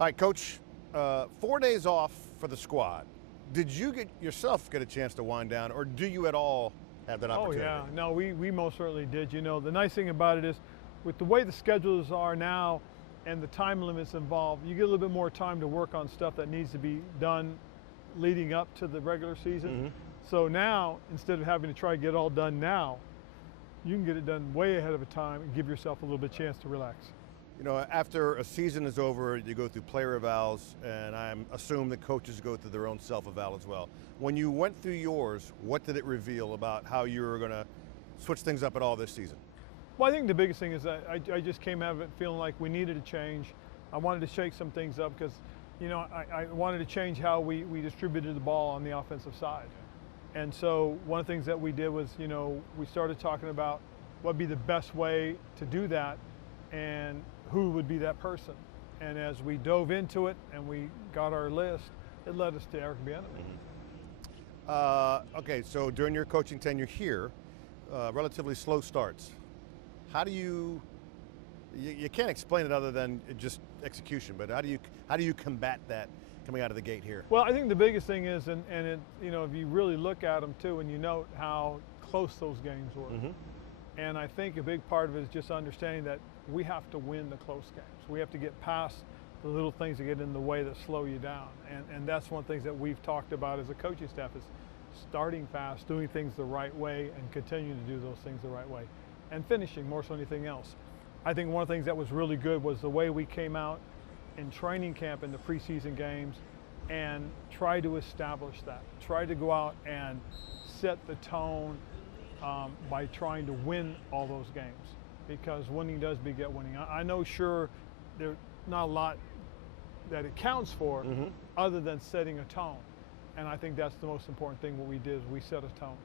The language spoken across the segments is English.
All right, Coach, 4 days off for the squad. Did you yourself get a chance to wind down, or do you at all have that Oh opportunity? yeah, no, we most certainly did. You know, the nice thing about it is, with the way the schedules are now and the time limits involved, you get a little bit more time to work on stuff that needs to be done leading up to the regular season. So now, instead of having to try to get it all done now, you can get it done way ahead of a time and give yourself a little bit chance to relax. You know, after a season is over, you go through player evals, and I assume that coaches go through their own self-eval as well. When you went through yours, what did it reveal about how you were going to switch things up at all this season? Well, I think the biggest thing is that I just came out of it feeling like we needed a change. I wanted to shake some things up because, you know, I wanted to change how we distributed the ball on the offensive side. And so one of the things that we did was, you know, we started talking about what would be the best way to do that and who would be that person. And as we dove into it and we got our list, it led us to Eric Bieniemy. Okay, so during your coaching tenure here, relatively slow starts. How do you can't explain it other than just execution, but how do you combat that coming out of the gate here? Well, I think the biggest thing is, and it, you know, if you really look at them too, and you note how close those games were. And I think a big part of it is just understanding that we have to win the close games. We have to get past the little things that get in the way that slow you down. And that's one of the things that we've talked about as a coaching staff is starting fast, doing things the right way, and continuing to do those things the right way. And finishing more so than anything else. I think one of the things that was really good was the way we came out in training camp in the preseason games and tried to establish that. Tried to go out and set the tone by trying to win all those games, because winning does beget winning. I know, sure, there's not a lot that it counts for other than setting a tone. And I think that's the most important thing. What we did is we set a tone.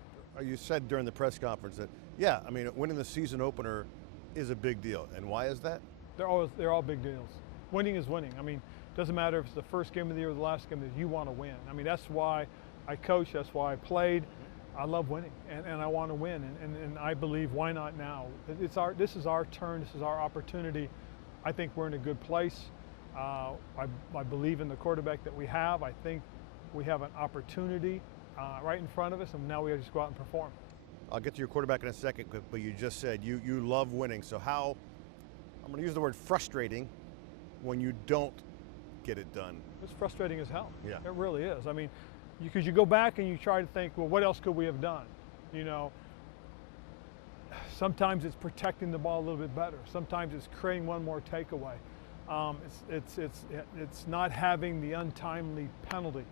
You said during the press conference that, yeah, I mean, winning the season opener is a big deal. And why is that? They're all big deals. Winning is winning. I mean, it doesn't matter if it's the first game of the year or the last game of the year, you want to win. I mean, that's why I coach, that's why I played. I love winning, and I want to win, and I believe, why not now? This is our turn, this is our opportunity. I think we're in a good place. I believe in the quarterback that we have. I think we have an opportunity right in front of us, and now we just go out and perform. I'll get to your quarterback in a second, but you just said you love winning. So how, I'm going to use the word frustrating, when you don't get it done? It's frustrating as hell. Yeah. It really is. I mean, because you go back and you try to think, well, what else could we have done? You know, sometimes it's protecting the ball a little bit better. Sometimes it's creating one more takeaway. It's not having the untimely penalty.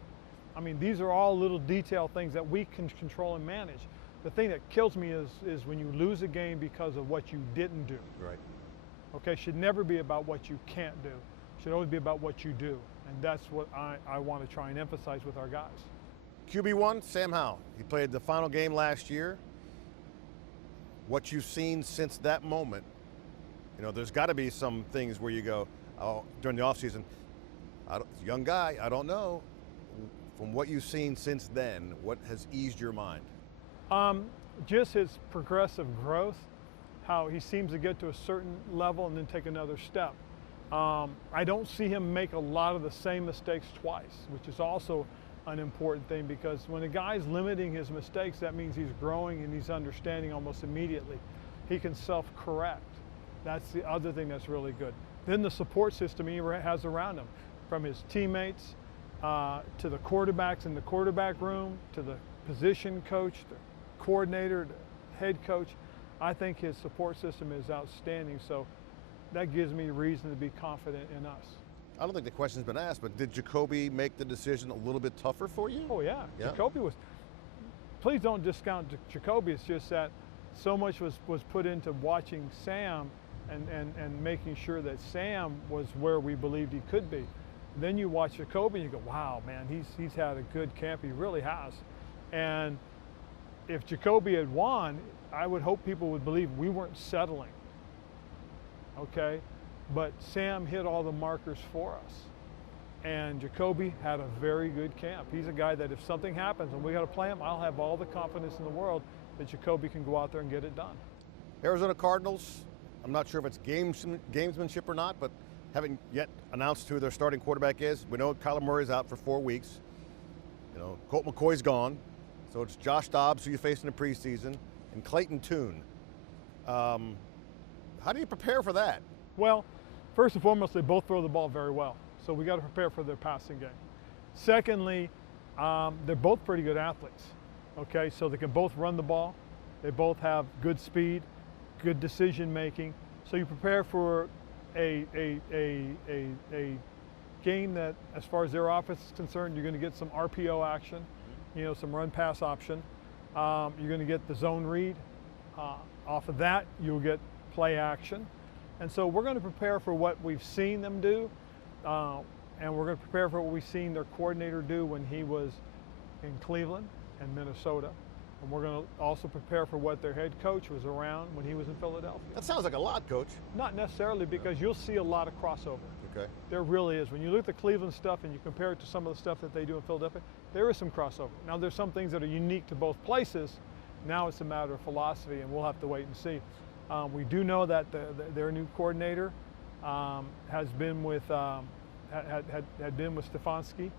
I mean, these are all little detail things that we can control and manage. The thing that kills me is when you lose a game because of what you didn't do. Right. Okay, should never be about what you can't do. Should always be about what you do. And that's what I want to try and emphasize with our guys. QB1, Sam Howell. He played the final game last year. What you've seen since that moment, you know, there's got to be some things where you go, oh, during the offseason, young guy, I don't know. From what you've seen since then, what has eased your mind? Just his progressive growth, how he seems to get to a certain level and then take another step. I don't see him make a lot of the same mistakes twice, which is also an important thing, because when a guy's limiting his mistakes, that means he's growing and he's understanding almost immediately. He can self-correct. That's the other thing that's really good. Then the support system he has around him, from his teammates to the quarterbacks in the quarterback room, to the position coach, the coordinator, the head coach. I think his support system is outstanding, so that gives me reason to be confident in us. I don't think the question's been asked, but did Jacoby make the decision a little bit tougher for you? Oh yeah. Jacoby was, please don't discount Jacoby, it's just that so much was put into watching Sam and making sure that Sam was where we believed he could be. Then you watch Jacoby and you go, wow, man, he's had a good camp, he really has. And if Jacoby had won, I would hope people would believe we weren't settling, okay? But Sam hit all the markers for us. And Jacoby had a very good camp. He's a guy that if something happens and we got to play him, I'll have all the confidence in the world that Jacoby can go out there and get it done. Arizona Cardinals, I'm not sure if it's gamesmanship or not, but haven't yet announced who their starting quarterback is. We know Kyler Murray's out for 4 weeks. You know, Colt McCoy's gone. So it's Josh Dobbs, who you faced in the preseason, and Clayton Tune. How do you prepare for that? Well, first and foremost, they both throw the ball very well. So we got to prepare for their passing game. Secondly, they're both pretty good athletes. Okay, so they can both run the ball. They both have good speed, good decision making. So you prepare for a game that, as far as their offense is concerned, you're going to get some RPO action, you know, some run pass option. You're going to get the zone read. Off of that, you'll get play action. And so we're going to prepare for what we've seen them do, and we're going to prepare for what we've seen their coordinator do when he was in Cleveland and Minnesota. And we're going to also prepare for what their head coach was around when he was in Philadelphia. That sounds like a lot, Coach. Not necessarily, because you'll see a lot of crossover. Okay. There really is. When you look at the Cleveland stuff and you compare it to some of the stuff that they do in Philadelphia, there is some crossover. Now, there's some things that are unique to both places. Now it's a matter of philosophy, and we'll have to wait and see. We do know that their new coordinator has been with had been with Stefanski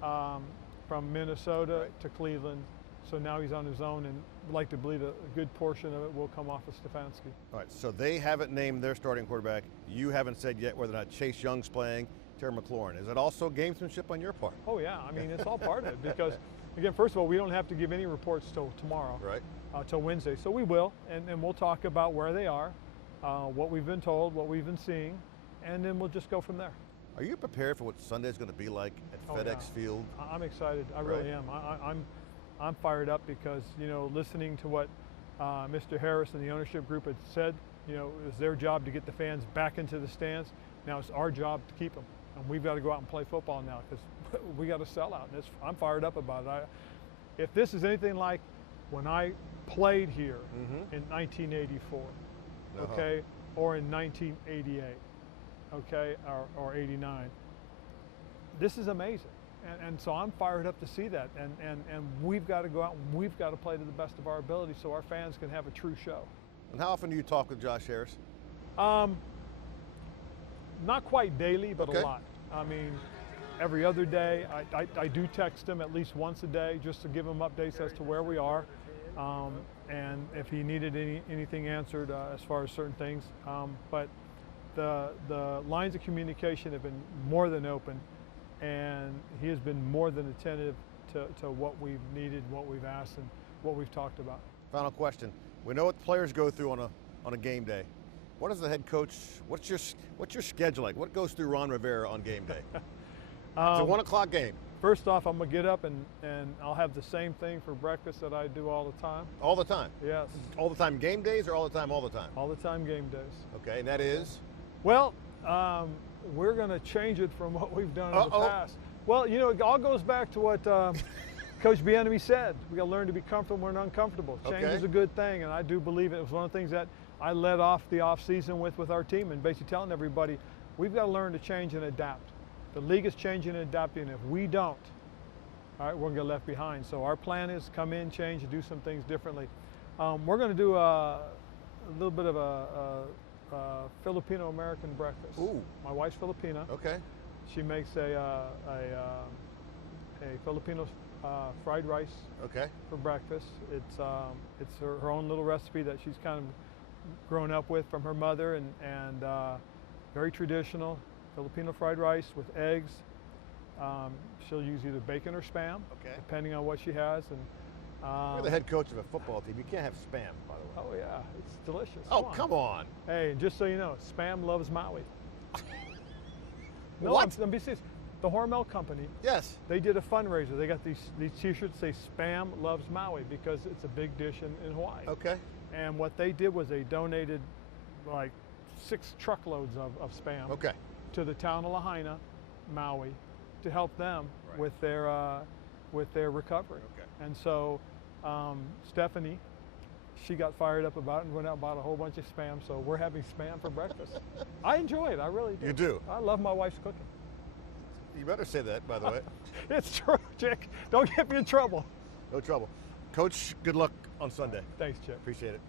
from Minnesota to Cleveland. So now he's on his own, and I'd like to believe a good portion of it will come off of Stefanski. All right, so they haven't named their starting quarterback. You haven't said yet whether or not Chase Young's playing, Terry McLaurin. Is it also gamesmanship on your part? Oh yeah, I mean, it's all part of it, because again, first of all, we don't have to give any reports till tomorrow, right? Till Wednesday. So we will, and we'll talk about where they are, what we've been told, what we've been seeing, and then we'll just go from there. Are you prepared for what Sunday's going to be like at FedEx Field? I'm excited. I really am. I'm fired up because, you know, listening to what Mr. Harris and the ownership group had said, you know, it was their job to get the fans back into the stands. Now it's our job to keep them, and we've got to go out and play football now, because we got to sell out. And I'm fired up about it. If this is anything like when I played here in 1984, okay, or in 1988, okay, or 89, this is amazing. And so I'm fired up to see that, and we've got to go out and we've got to play to the best of our ability so our fans can have a true show. And how often do you talk with Josh Harris? Not quite daily, but a lot. I mean, every other day. I do text him at least once a day just to give him updates as to where we are, and if he needed anything answered as far as certain things. But the lines of communication have been more than open, and he has been more than attentive to what we've needed, what we've asked, and what we've talked about. Final question. We know what the players go through on a game day. What is the head coach, what's your schedule like? What goes through Ron Rivera on game day? It's a 1 o'clock game. First off, I'm gonna get up and I'll have the same thing for breakfast that I do all the time. All the time? Yes. All the time game days, or all the time, all the time? All the time game days. Okay, and that is? Well, we're gonna change it from what we've done in the past. Well, you know, it all goes back to what Coach Bieniemy said. We gotta learn to be comfortable when uncomfortable. Change is a good thing, and I do believe it was one of the things that I led off the off season with our team, and basically telling everybody, we've got to learn to change and adapt. The league is changing and adapting, and if we don't, all right, we're going to get left behind. So our plan is come in, change, and do some things differently. We're going to do a little bit of a Filipino-American breakfast. Ooh. My wife's Filipina. Okay. She makes a Filipino fried rice for breakfast. It's her own little recipe that she's kind of grown up with from her mother, and very traditional Filipino fried rice with eggs. She'll use either bacon or Spam, depending on what she has. And you're the head coach of a football team. You can't have Spam, by the way. Oh yeah, it's delicious. Come on. Hey, just so you know, Spam loves Maui. No, What? I'm serious. The Hormel Company. Yes. They did a fundraiser. They got these T-shirts that say "Spam loves Maui" because it's a big dish in Hawaii. Okay. And what they did was they donated like 6 truckloads of Spam to the town of Lahaina, Maui, to help them with their recovery. Okay. And so Stephanie, she got fired up about it and went out and bought a whole bunch of Spam. So we're having Spam for breakfast. I enjoy it. I really do. You do? I love my wife's cooking. You better say that, by the way. It's true, Chick. Don't get me in trouble. No trouble. Coach, good luck on Sunday. Thanks, Chip. Appreciate it.